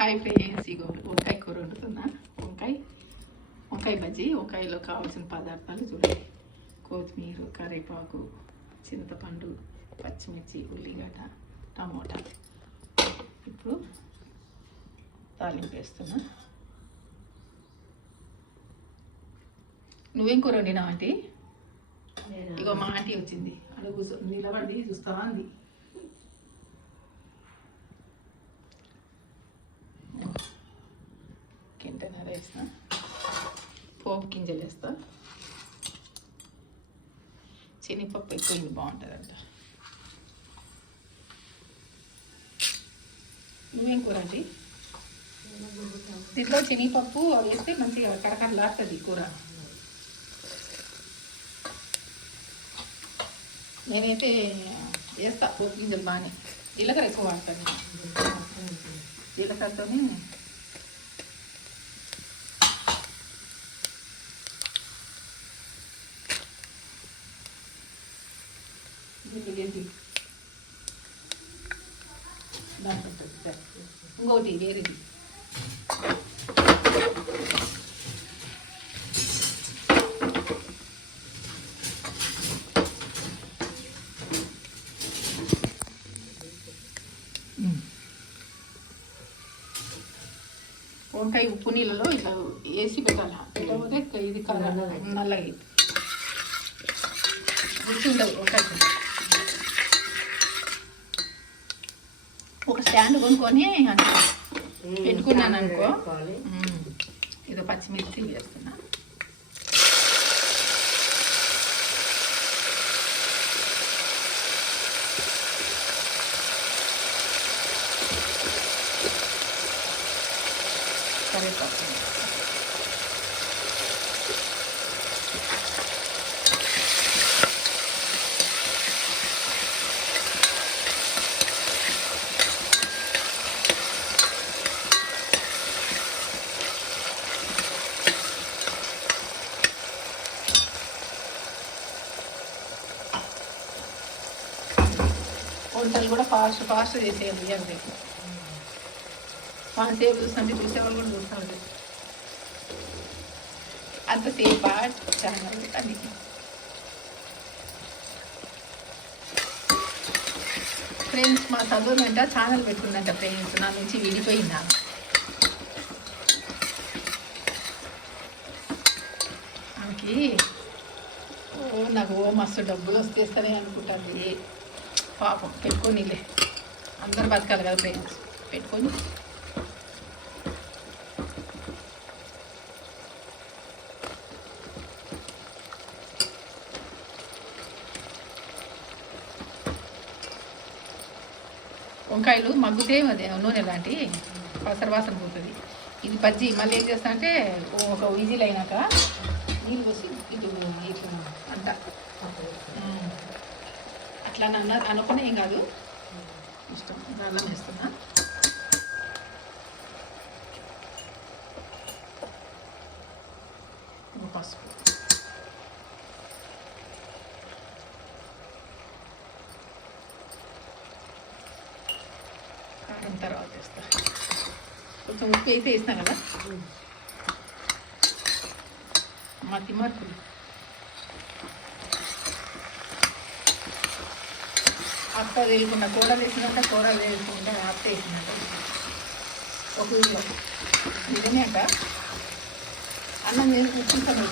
Hi friends, ఇగో వంకాయ కూర వండుతున్నా. వంకాయ బజ్జీ. వంకాయలో కావాల్సిన పదార్థాలు చూడండి: కొత్తిమీర, కరివేపాకు, చింతపండు, పచ్చిమిర్చి, ఉల్లిగడ్డ, టమోటా. ఇప్పుడు తాలింపు వేస్తున్నా. నువ్వేం కూర వండినా ఆంటీ? ఇగో మా ఆంటీ వచ్చింది, అలా కూర్చో నిలబడి చూస్తావా అంది. కింటనర వేస్తా, పోపు గింజలు వేస్తా. శనగపప్పు ఎక్కువ బాగుంటుందంట. నువ్వేం కూర అండి? దీంట్లో శనగపప్పు వేస్తే మంచిగా కరకరలాడుతుంది కూర. నేనైతే వేస్తా పోపు గింజలు బాగానే. జీలకర్ర ఎక్కువ వాడతాను. జీలకర్రతోనే దాంట్లో ఇంకోటి వేరేది. వంకాయ ఉప్పు నీళ్ళలో ఇట్లా వేసి పెట్టాలి. పెట్టకపోతే ఇది నల్లగా రుచి ఉండదు వంకాయ. ఒక స్టాండ్ కొనుక్కొని పెట్టుకున్నాను అనుకో. ఇదో పచ్చిమిర్చి వేస్తున్నా. కరివేపాకు, వంటలు కూడా ఫాస్ట్ చేసేయాలి. ఇవ్వండి, సేపు చూస్తుంటే చూసేవాళ్ళు కూడా చూస్తుంది. అంతసేపు ఛానల్ కానీ ఫ్రెండ్స్, మా చదువునంట ఛానల్ పెట్టుకుందంట ఫ్రెండ్స్. నా నుంచి విడిపోయిందా ఆమెకి? నాకు మస్తు డబ్బులు వస్తేస్తానే అనుకుంటుంది. పాపం పెట్టుకోనిలే, అందరు బతకాలి కదా ఫ్రెండ్స్, పెట్టుకొని. వంకాయలు మగ్గుతే నూనె లాంటి పసరవాసన పోతుంది. ఇది బజ్జీ. మళ్ళీ ఏం చేస్తా అంటే ఒక విజిల్ అయినాక నీళ్ళు పోసి ఇటు అంట అట్లా అనుకునే ఏం కాదు, ఇష్టం. అల్లం వేస్తున్నా. పసుపు, కారం తర్వాత వేస్తా. కొంచెం ఉప్పు అయితే వేసినా కదా. మర్పులు అక్క వేయకుండా కూరలు వేసినట్ట, కూరలు వేయకుండా అత్త వేసినట్ట. ఒక ఊళ్ళో నిజమే అంట. అన్నం నేను కూర్చుంటాను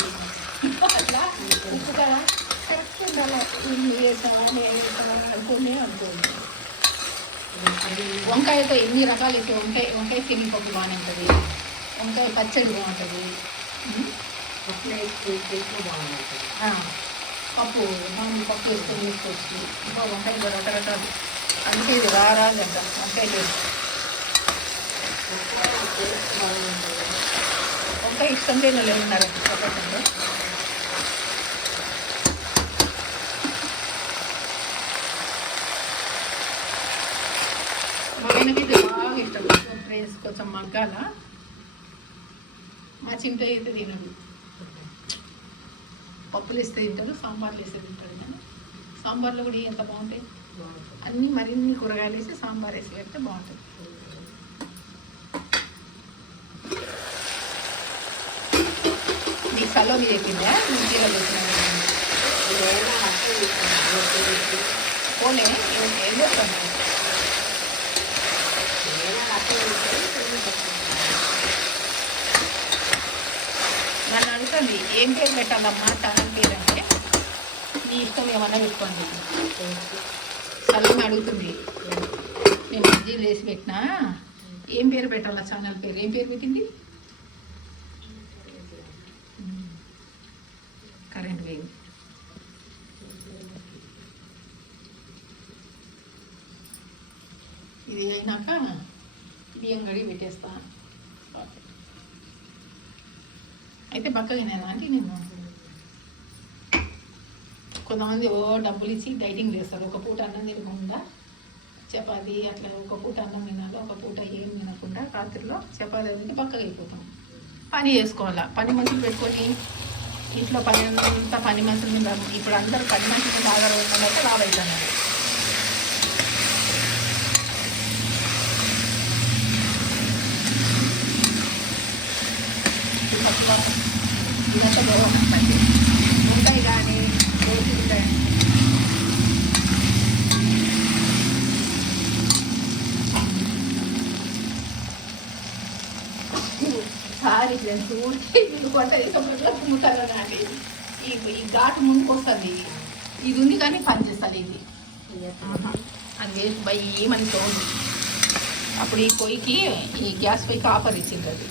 అట్లా ఉప్పు కదా కరెక్ట్ ఉండాలి. వేసావా నేను వేసావా అనుకోండి. వంకాయతో ఎన్ని రకాలు వేసే వంకాయ శనగపప్పు బాగానే ఉంటుంది. వంకాయ పచ్చడి బాగుంటుంది. పప్పు మామూలు పప్పు వేసుకొని వేసుకోవచ్చు. ఇంకా వంకాయ రకరకాలు. అందుకే ఇది రాదంట వంకాయ టేస్ట్. వంకాయ ఇష్టం లేని వాళ్ళు ఉన్నారు ప్రపంచంలో. ఆయనకి ఇది బాగా ఇష్టం ఫ్రెండ్స్. కొంచెం మగ్గాల. మా చింత అయితే తినడు. పప్పులు వేస్తే తింటాడు, సాంబార్లు వేస్తే తింటాడు. కానీ సాంబార్లో కూడా ఎంత బాగుంటాయి. అన్నీ మరిన్ని కూరగాయలు వేసి సాంబార్ వేసి పెడితే బాగుంటుంది. సలోని చెప్పిందా నువ్వు చీర పెట్టినా పోలే ఏం చెప్తాను నన్ను అడుగుతుంది ఏం పేరు పెట్టాలమ్మా ఛానల్ పేరు అంటే నీ ఇష్టం ఏమన్నా పెట్టుకోండి సలోని అడుగుతుంది నేను మజ్జీలు వేసి పెట్టినా ఏం పేరు పెట్టాలా ఛానల్ పేరు ఏం పేరు పెట్టింది కరెంట్ వేయింది ఇది అయినాక బియ్యం గడి పెట్టేస్తా అయితే బక్కగానేనా అంటే నేను కొంతమంది డబ్బులు ఇచ్చి డైటింగ్ చేస్తారు ఒక పూట అన్నం తినకుండా చపాతి అట్లా ఒక పూట అన్నం తినాలి ఒక పూట ఏం తినకుండా రాత్రిలో చపాతీ తిని బక్కగా అయిపోతాం పని చేసుకోవాలా పని మనుషులు పెట్టుకొని ఇంట్లో పని అంతా పని మనుషుల మీద ఇప్పుడు అందరూ పని మనుషులు బాగా ఉన్నట్లయితే లాభైతున్నారు ఇదంతా బాగుంటుంది ఉంటాయి కానీ రోజు ఉంటాయి సారీ ఫ్రెండ్స్ ఊరికి ఇది కొంత ముట్టాలి అండి ఈ ఘాటు ముందుకు వస్తుంది ఇది ఉంది కానీ పని చేస్తుంది ఇది అది వేసి ఏమని సౌండ్ అప్పుడు ఈ పొయ్యికి ఈ గ్యాస్ పొయ్యికి ఆఫర్ ఇచ్చింది అది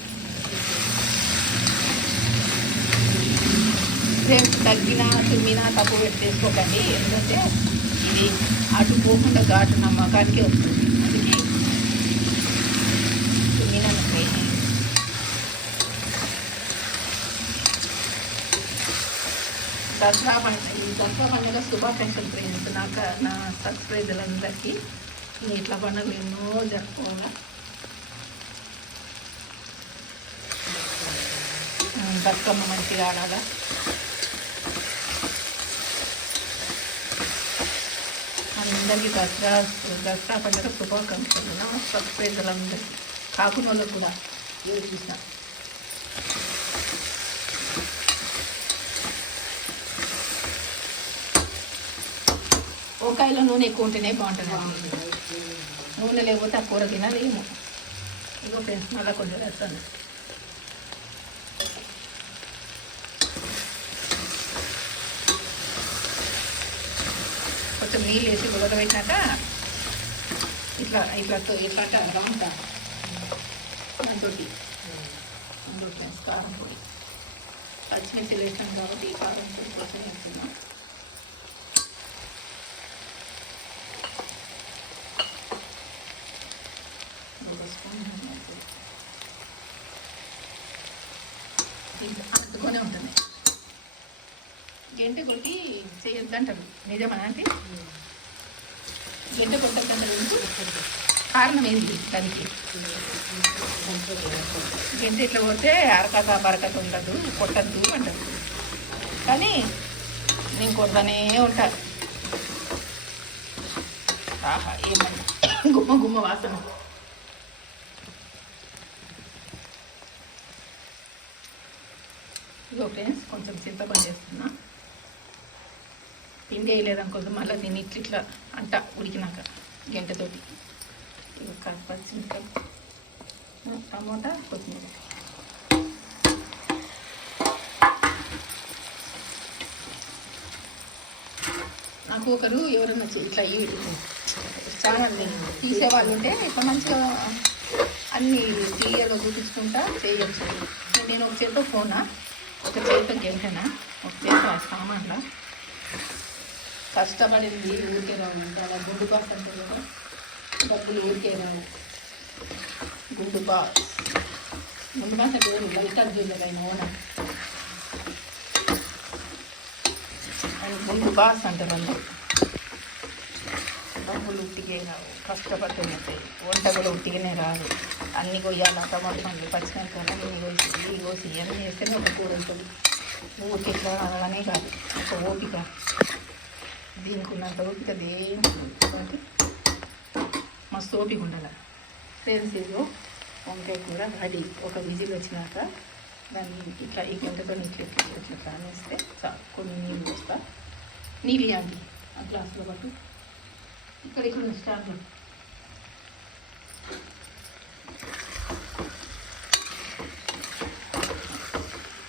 ఫ్రెండ్స్ తగ్గినా తుమ్మినా తక్కువ పెట్టి తీసుకోకండి ఎందుకంటే ఇది అటు పోకుండా ఘాటు నమ్మకానికే వస్తుంది అందుకే తుమ్మినా దసరా పండుగ శుభాకాంక్షలు ఫ్రెండ్స్ నా సబ్స్క్రైబర్లందరికీ ఇట్లా పండుగలు ఎన్నో జరుపుకోవాలా బతుకమ్మ మంచిగా ఆడాలా అందరికీ దసరా పండుగ శుభాకాంక్షలు నా సబ్స్క్రైబర్లందరికీ కాకుండా వాళ్ళకు కూడా ఏది చూసినా వంకాయలో నూనె ఎక్కువ ఉంటేనే బాగుంటుంది నూనె లేకపోతే ఆ కూర తినాలేమో ఇగో ఫ్రెండ్స్ మళ్ళీ కొంచెం వేస్తాను కొంచెం నీళ్ళు వేసి ఉడకబెట్టినాక ఇట్లా ఇట్లా ఇట్లా రౌండ్ దాంతో ఫ్రెండ్స్ కారం పొడి పచ్చిమిర్చి వేస్తాం కాబట్టి కారం పొడి కోసం వేస్తున్నాం అంటుకొనే ఉంటుంది గంటె కొట్టి చేయొద్దంటారు నిజమా అంటే గంటె కొట్టద్దంటారు ఎందుకు కారణం ఏంటి దానికి గంటె ఇట్లా కొడితే అరకత బరకత ఉండదు కొట్టద్దు అంటారు కానీ నేను కొడతానే ఉంటాను ఆహా ఏమన్నా గుమ్మ గుమ్మ వాసన ఇగో ఫ్రెండ్స్ కొంచెం చింతపండు చేస్తున్నా పిండి వేయలేదనుకోద్దు మళ్ళీ దీన్ని ఇట్లా అంట ఉడికినాక గంటతోటి ఇక పచ్చిమిరపకాయలు టమోటా కొత్తిమీర నాకు ఒకరు ఎవరన్నా ఇట్లా ఛానల్ తీసేవాళ్ళు ఉంటే ఇట్లా మంచిగా అన్ని క్లియర్గా చూపించుకుంటా చేయొచ్చు నేను ఒక చేతితో ఫోనా ఒక చేతితో గెలిచానా ఒక చేతితో సామాన్లా కష్టపడింది ఊరికే రావాలంటే అలా గుడ్డు బాస్ అంటే కదా డబ్బులు ఊరికే రావు గుడ్డు బాస్ అంటే లైట్ అర్జున్లకైనా ఓనా అని గుండు బాస్ అంటారు అందరూ డబ్బులు ఉట్టిగే రావు కష్టపడుతున్నాయి వంట కూడా ఉట్టిగానే రాదు అన్నీ కొయ్యాలి టమాటో పండ్లు పచ్చిమిరపకాయలు అన్నీ కోసి ఇవి కోసి అన్నీ వేస్తేనే ఒక కూర ఉంటుంది ఊరికి ఇట్లా అలానే కాదు ఒక ఓపిక దీనికి ఉన్నంత ఓపిక దేనికి మస్తు ఓపిక ఉండాలి ఫ్రెండ్స్ ఇదో వంకాయ కూర రెడీ ఒక విజిల్ వచ్చినాక దాన్ని ఇట్లా ఈ గంటతో ఇట్లా కానేస్తే చాలు. కొన్ని నీళ్ళు పోస్తా. నీళ్ళు ఇవ్వండి ఆ గ్లాసులో పట్టు. ఇక్కడ స్టాండ్లో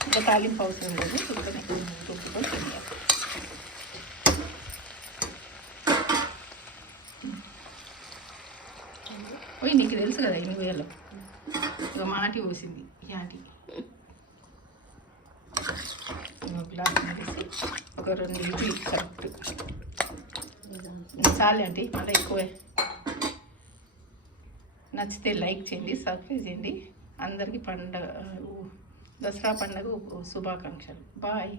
ఇంకా తాలింపు అవసరం లేదు. రుబ్బుకొని తింటాం. పోయి నీకు తెలుసు కదా ఎన్ని వేయాలో. ఇక మాటి పోసింది యాటి గ్లాస్ వేసి ఒక 2 ఇడ్లీ కరెక్ట్ చాలు అంటే మళ్ళీ ఎక్కువే. నచ్చితే లైక్ చేయండి, సబ్స్క్రైబ్ చేయండి. అందరికీ దసరా పండుగ శుభాకాంక్షలు. బాయ్.